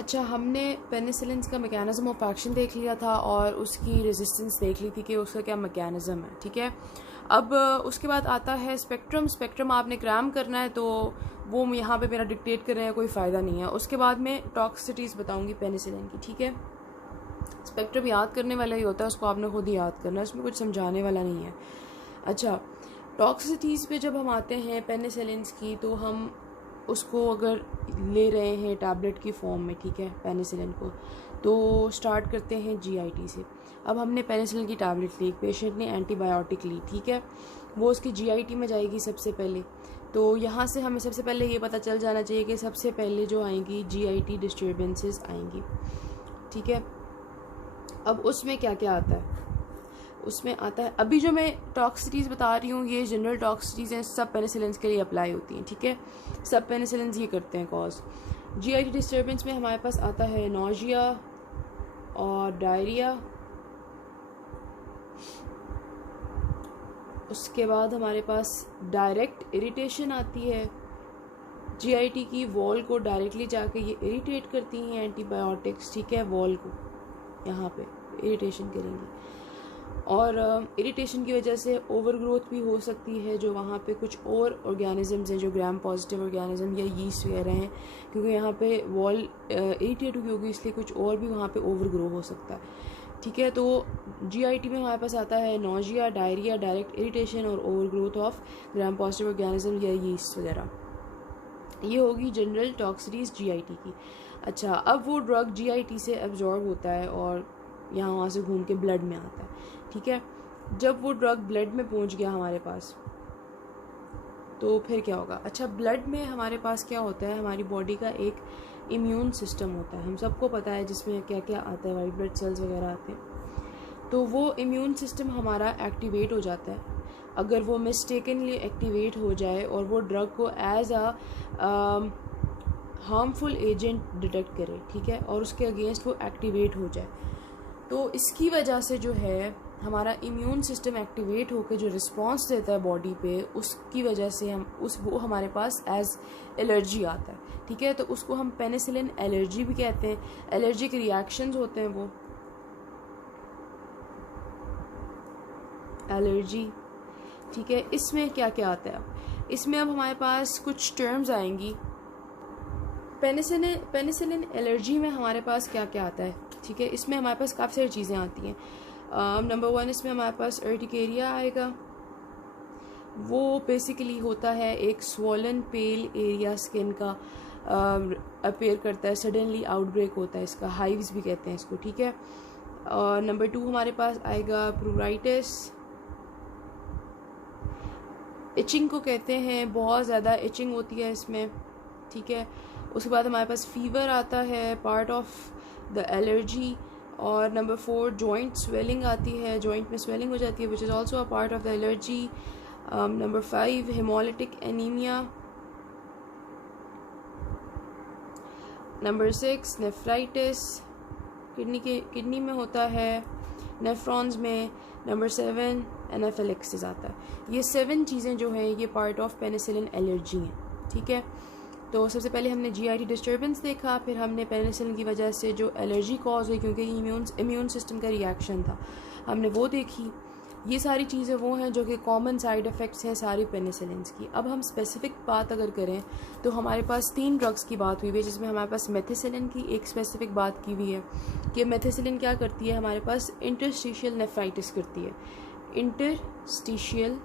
अच्छा, हमने पेनिसिलिन का मैकेनिज्म ऑफ एक्शन देख लिया था और उसकी रेजिस्टेंस देख ली थी कि उसका क्या मैकेनिज्म है, ठीक है। अब उसके बाद आता है स्पेक्ट्रम आपने क्रैम करना है, तो वो यहाँ पे मेरा डिक्टेट कर रहे हैं, कोई फ़ायदा नहीं है। उसके बाद में टॉक्सिटीज़ बताऊँगी पेनिसिलिन की, ठीक है। स्पेक्ट्रम याद करने वाला ही होता है, उसको आपने खुद ही याद करना है, उसमें कुछ समझाने वाला नहीं है। अच्छा, टॉक्सिटीज़ पे जब हम आते हैं पेनिसिलिन की, तो हम उसको अगर ले रहे हैं टैबलेट की फॉर्म में, ठीक है, पेनिसिलिन को, तो स्टार्ट करते हैं जीआईटी से। अब हमने पेनिसिलिन की टैबलेट ली, एक पेशेंट ने एंटीबायोटिक ली, ठीक है, वो उसकी जीआईटी में जाएगी सबसे पहले। तो यहाँ से हमें सबसे पहले ये पता चल जाना चाहिए कि सबसे पहले जो आएंगी जीआईटी डिस्टर्बेंसेस आएंगी, ठीक है। अब उसमें क्या क्या आता है, उसमें आता है, अभी जो मैं टॉक्सिटीज़ बता रही हूँ ये जनरल टॉक्सिटीज़ हैं, सब पेनिसिलिन के लिए अप्लाई होती हैं, ठीक है। सब पेनिसिलिन ये करते हैं कॉज। जीआईटी डिस्टर्बेंस में हमारे पास आता है नॉजिया और डायरिया। उसके बाद हमारे पास डायरेक्ट इरिटेशन आती है, जीआईटी की वॉल को डायरेक्टली जाके ये इरिटेट करती हैं एंटीबायोटिक्स, ठीक है, वॉल को यहाँ पे इरिटेशन करेंगी। और इरिटेशन की वजह से ओवर ग्रोथ भी हो सकती है, जो वहाँ पे कुछ और ऑर्गेनिजम्स हैं जो ग्राम पॉजिटिव ऑर्गेनिज्म या यीस्ट वगैरह हैं, क्योंकि यहाँ पे वॉल इरिटेट हुई होगी, इसलिए कुछ और भी वहाँ पे ओवर ग्रो हो सकता है, ठीक है। तो जीआईटी में हमारे पास आता है नॉजिया, डायरिया, डायरेक्ट इरिटेशन और over growth of gram positive organism या यीस्ट वगैरह। ये होगी जनरल टॉक्सिटीज़ जीआईटी की। अच्छा, अब वो ड्रग जीआईटी से एब्जॉर्ब होता है और यहाँ वहाँ से घूम के ब्लड में आता है, ठीक है। जब वो ड्रग ब्लड में पहुँच गया हमारे पास, तो फिर क्या होगा। अच्छा, ब्लड में हमारे पास क्या होता है, हमारी बॉडी का एक इम्यून सिस्टम होता है, हम सबको पता है, जिसमें क्या क्या आता है, वाइट ब्लड सेल्स वगैरह आते हैं। तो वो इम्यून सिस्टम हमारा एक्टिवेट हो जाता है। अगर वो मिस्टेकनली एक्टिवेट हो जाए और वो ड्रग को as a harmful agent detect करे, ठीक है, और उसके अगेंस्ट वो एक्टिवेट हो जाए, तो इसकी वजह से जो है हमारा इम्यून सिस्टम एक्टिवेट होकर जो रिस्पांस देता है बॉडी पे, उसकी वजह से वो हमारे पास एज एलर्जी आता है, ठीक है। तो उसको हम पेनिसिलिन एलर्जी भी कहते हैं, एलर्जिक रिएक्शंस होते हैं वो, एलर्जी, ठीक है। इसमें क्या क्या आता है, इसमें अब हमारे पास कुछ टर्म्स आएंगी। पेनिसिलिन एलर्जी में हमारे पास क्या क्या आता है, ठीक है। इसमें हमारे पास काफ़ी सारी चीज़ें आती हैं। नंबर 1 इसमें हमारे पास अर्टिकेरिया आएगा। वो बेसिकली होता है एक स्वॉलन पेल एरिया स्किन का अपेयर करता है, सडनली आउटब्रेक होता है इसका, हाइव्स भी कहते हैं इसको, ठीक है। और नंबर 2 हमारे पास आएगा प्रूराइटिस, इचिंग को कहते हैं, बहुत ज़्यादा इचिंग होती है इसमें, ठीक है। उसके बाद हमारे पास फीवर आता है, पार्ट ऑफ द एलर्जी। और नंबर 4 जॉइंट स्वेलिंग आती है, जॉइंट में स्वेलिंग हो जाती है, which is also a part of the allergy. Number 5 haemolytic anaemia. Number 6 nephritis, kidney में होता है, नेफ्रॉन्स में। नंबर 7 एनाफिलैक्सिस आता है। ये 7 चीज़ें जो हैं ये पार्ट ऑफ पेनिसिलिन एलर्जी हैं, ठीक है। तो सबसे पहले हमने जीआईटी डिस्टर्बेंस देखा, फिर हमने पेनिसिलिन की वजह से जो एलर्जी कॉज हुई क्योंकि इम्यून सिस्टम का रिएक्शन था, हमने वो देखी। ये सारी चीज़ें वो हैं जो कि कॉमन साइड इफ़ेक्ट्स हैं सारी पेनिसिलिन की। अब हम स्पेसिफिक बात अगर करें तो हमारे पास 3 ड्रग्स की बात हुई है, जिसमें हमारे पास मेथिसिलिन की एक स्पेसिफिक बात की हुई है कि मेथिसिलिन क्या करती है, हमारे पास इंटरस्टिशियल नेफ्राइटिस करती है, इंटरस्टिशियल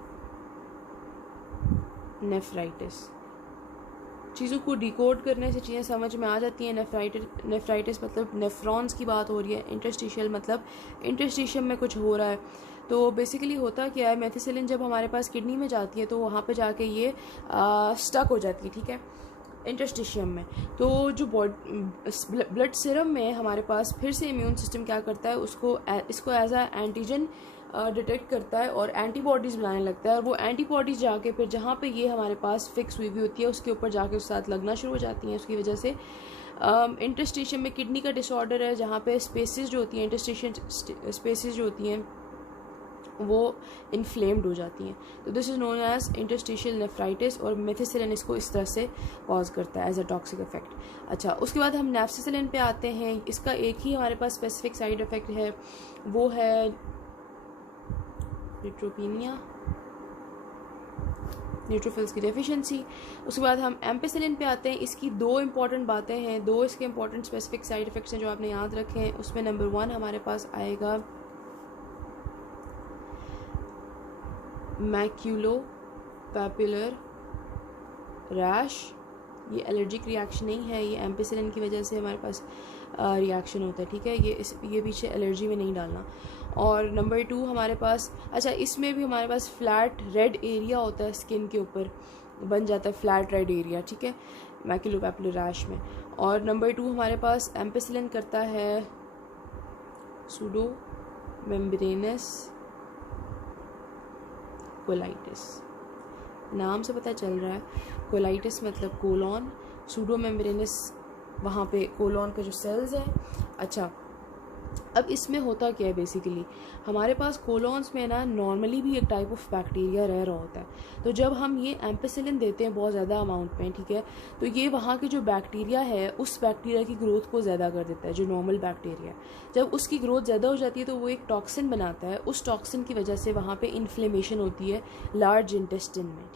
नेफ्राइटिस। चीज़ों को डिकोड करने से चीज़ें समझ में आ जाती हैं। नेफ्राइटिस मतलब नेफ्रॉन्स की बात हो रही है, इंटरस्टिशियल मतलब इंटरस्टिशियम में कुछ हो रहा है। तो बेसिकली होता क्या है, मेथिसिलिन जब हमारे पास किडनी में जाती है तो वहाँ पे जाके ये स्टक हो जाती है, ठीक है, इंटरस्टिशियम में। तो जो ब्लड सीरम में हमारे पास फिर से इम्यून सिस्टम क्या करता है, इसको एज अ एंटीजन डिटेक्ट करता है और एंटीबॉडीज़ बनाने लगता है, और वो एंटीबॉडीज़ जाके फिर जहाँ पे ये हमारे पास फिक्स हुई होती है उसके ऊपर जाके उस साथ लगना शुरू हो जाती हैं। उसकी वजह से इंटरस्टिशियम में किडनी का डिसऑर्डर है, जहाँ पे स्पेसेस जो होती हैं, इंटरस्टिशियल स्पेसेस जो होती हैं वो इन्फ्लेम्ड हो जाती हैं। तो this is known as interstitial nephritis, और मेथिसिलिन इसको इस तरह से कॉज करता है एज अ टॉक्सिक इफेक्ट। अच्छा, उसके बाद हम नेफ्सिसिलिन पे आते हैं। इसका एक ही हमारे पास स्पेसिफिक साइड इफेक्ट है, वो है न्यूट्रोपीनिया, न्यूट्रोफिल्स की डेफिशिएंसी। उसके बाद हम एम्पिसिलिन पे आते हैं। इसकी दो इंपॉर्टेंट बातें हैं, दो इसके इंपॉर्टेंट स्पेसिफिक साइड इफेक्ट्स हैं जो आपने याद रखे हैं। उसमें नंबर 1 हमारे पास आएगा मैक्यूलोपैपुलर रैश। ये एलर्जिक रिएक्शन नहीं है, ये एम्पिसिलिन की वजह से हमारे पास रिएक्शन होता है, ठीक है। ये पीछे एलर्जी में नहीं डालना। और नंबर 2 हमारे पास, अच्छा इसमें भी हमारे पास फ्लैट रेड एरिया होता है, स्किन के ऊपर बन जाता है फ्लैट रेड एरिया, ठीक है, मैक्यूलोपैपुलर रैश में। और नंबर 2 हमारे पास एम्पिसिलिन करता है सूडो मेम्ब्रेनस कोलाइटिस। नाम से पता चल रहा है, कोलाइटिस मतलब कोलॉन, सूडो मेम्ब्रेनस वहाँ पे कोलॉन का जो सेल्स है। अच्छा, अब इसमें होता क्या है, बेसिकली हमारे पास कोलॉन्स में ना नॉर्मली भी एक टाइप ऑफ बैक्टीरिया रह रहा होता है। तो जब हम ये एम्पिसिलिन देते हैं बहुत ज़्यादा अमाउंट में, ठीक है, तो ये वहाँ के जो बैक्टीरिया है उस बैक्टीरिया की ग्रोथ को ज़्यादा कर देता है, जो नॉर्मल बैक्टीरिया। जब उसकी ग्रोथ ज़्यादा हो जाती है तो वो एक टॉक्सिन बनाता है, उस टॉक्सिन की वजह से वहाँ पर इन्फ्लेमेशन होती है लार्ज इंटेस्टिन में।